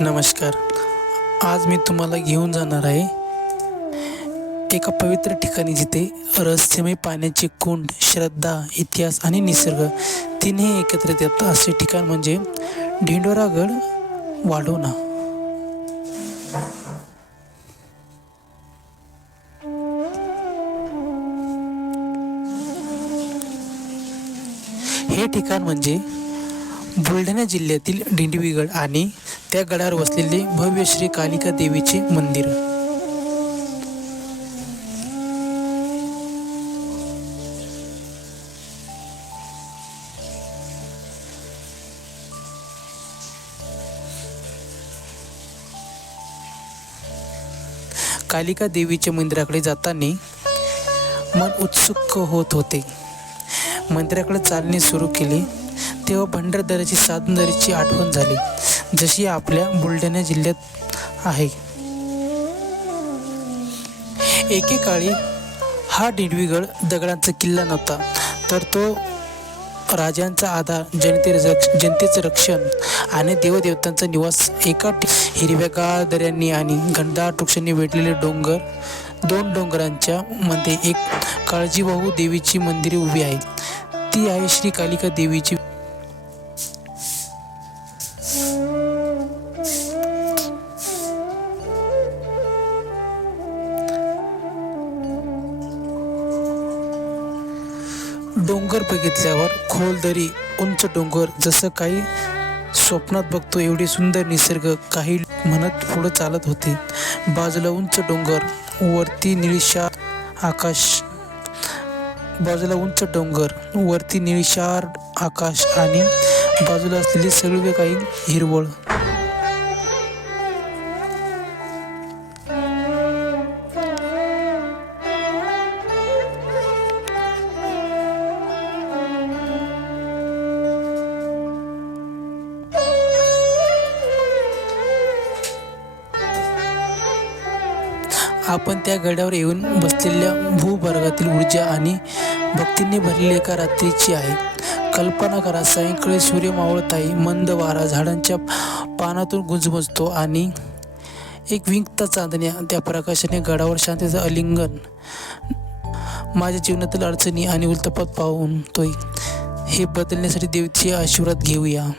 नमस्कार. आज मी तुम्हाला घेऊन जाणार आहे एका पवित्र ठिकाणी जिथे रहस्यमय पाण्याचे कुंड, श्रद्धा, इतिहास आणि निसर्ग तिन्ही एकत्रित येतात. असे ठिकाण म्हणजे ढिंडोरागड, वाढोणा. हे ठिकाण म्हणजे बुलढाणा जिल्ह्यातील दिंडवीगड आणि त्या गडावर वसलेले भव्य श्री कालिका देवीचे मंदिर. कालिका देवीच्या मंदिराकडे जाताना मन उत्सुक होत होते. मंदिराकडे चालणे सुरू केले तेव्हा भंडारदऱ्याची साधनदरीची आठवण झाली, जशी आपल्या बुलढाणा जिल्ह्यात आहे. एकेकाळी हा दिंडवीगड दगडांचा किल्ला नव्हता, तर तो राजांचा आधार, जनतेचं रक्षण आणि देवदेवतांचा निवास. एका हिरव्यागार दऱ्यांनी आणि घनदाट वृक्षांनी वेढलेले दोन डोंगरांच्या मध्ये एक काळजीवाहू देवीची मंदिरे उभी आहे. ती आहे श्री कालिका देवीची. डोंगर बघितल्यावर खोल दरी, उंच डोंगर, जसं काही स्वप्नात बघतो एवढे सुंदर निसर्ग. काही म्हणत पुढे चालत होते. बाजूला उंच डोंगर, वरती निळशार आकाश आणि बाजूला असलेली सगळे काही हिरवळ. आपण त्या गडावर येऊन बसलेल्या भूभागातील ऊर्जा आणि भक्तीने भरलेली एका रात्रीची आहे. कल्पना करा, सायंकाळी सूर्य मावळत आहे, मंद वारा झाडांच्या पानातून गुंजमजतो आणि एक विंगता चांदण्या त्या प्रकाशाने गडावर शांततेचं आलिंगन. माझ्या जीवनातील अडचणी आणि उलथापात पाहतोय, हे बदलण्यासाठी देवीचे आशीर्वाद घेऊया.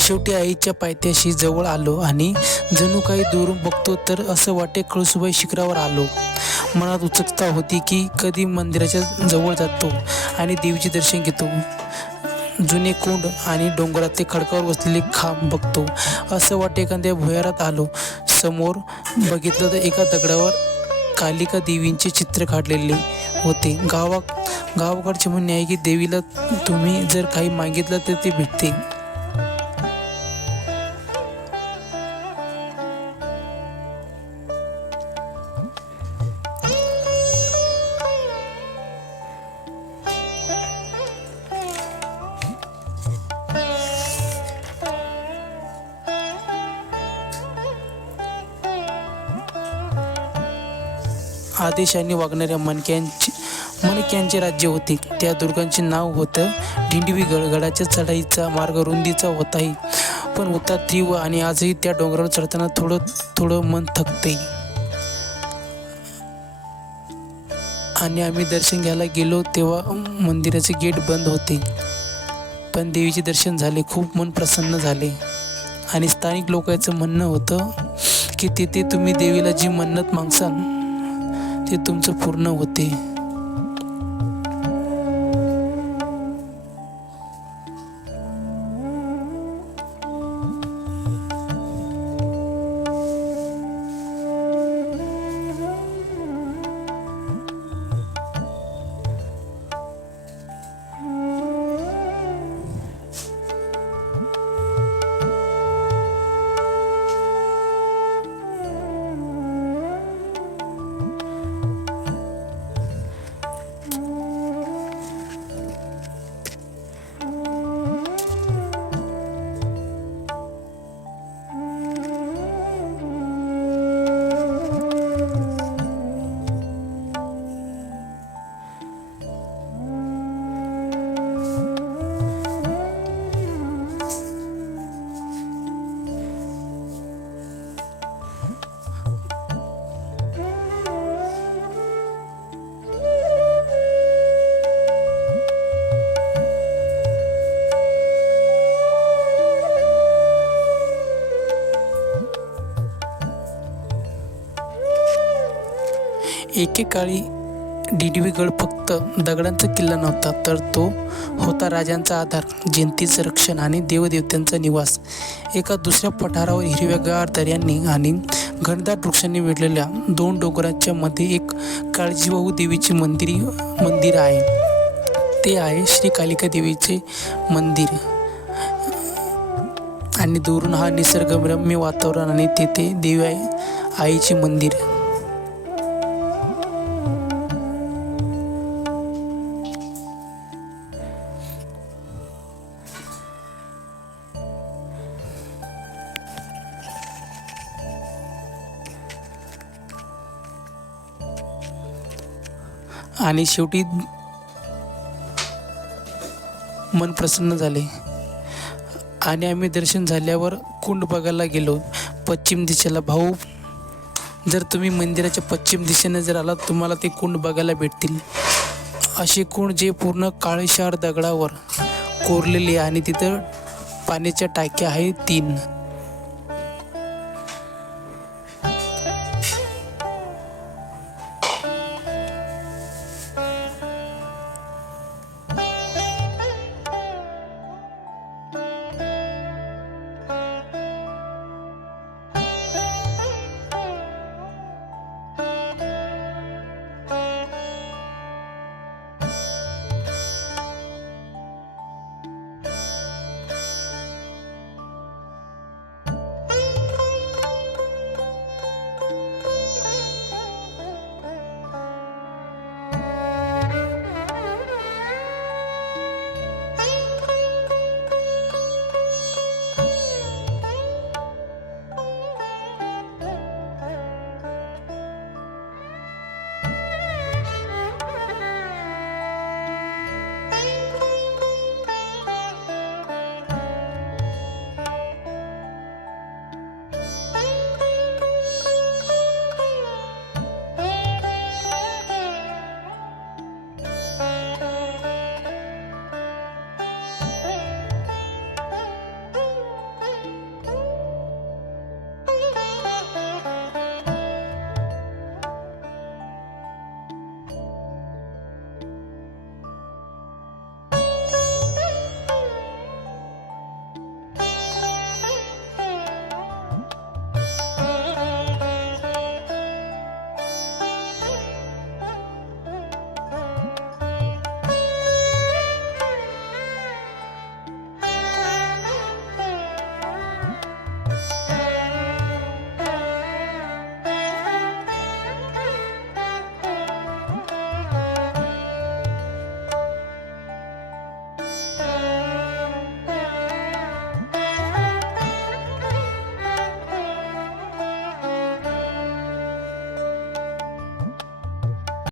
शेवटी आईच्या पायथ्याशी जवळ आलो आणि जणू काही दुरून बघतो तर असं वाटे कळसूबाई शिखरावर आलो. मनात उत्सुकता होती की कधी मंदिराच्या जवळ जातो आणि देवीचे दर्शन घेतो. जुने कुंड आणि डोंगरात ते खडकावर बसलेले खांब बघतो. असं वाटे एखाद्या भुयारात आलो. समोर बघितलं तर एका दगडावर कालिका देवींचे चित्र काढलेले होते. गावाकडचे म्हणणे आहे की देवीला तुम्ही जर काही मागितलं तर ते भेटते. आदेशाने वागणाऱ्या मणक्यांचे राज्य होते. त्या दुर्गांचे नाव होतं दिंडवीगड. गडाच्या चढाईचा मार्ग रुंदीचा होताही, पण उतार तीव्र आणि आजही त्या डोंगरावर चढताना थोडं मन थकते. आणि आम्ही दर्शन घ्यायला गेलो तेव्हा मंदिराचे गेट बंद होते, पण देवीचे दर्शन झाले. खूप मन प्रसन्न झाले. आणि स्थानिक लोकांचं म्हणणं होतं की तिथे तुम्ही देवीला जी मन्नत मागसाल ते तुमचं पूर्ण होते. एकेकाळी डिडवीगड फक्त दगडांचा किल्ला नव्हता, तर तो होता राजांचा आधार, जयंतीचं रक्षण आणि देवदेवतांचा निवास. एका दुसऱ्या पठारावर हिरव्यागार दऱ्यांनी आणि घनदाट वृक्षांनी वेढलेल्या 2 डोंगरांच्या मध्ये एक काळजीवाहू देवीचे मंदिर आहे. ते आहे श्री कालिका देवीचे मंदिर. आणि दुरून हा निसर्गरम्य वातावरण आणि तेथे देवी आईचे मंदिर. आणि शेवटी मन प्रसन्न झाले आणि आम्ही दर्शन झाल्यावर कुंड बघायला गेलो पश्चिम दिशेला. भाऊ, जर तुम्ही मंदिराच्या पश्चिम दिशेने जर आलात, तुम्हाला ते कुंड बघायला भेटतील. असे कुंड जे पूर्ण काळेशार दगडावर कोरलेले आणि तिथं पाण्याच्या टाक्या आहेत 3.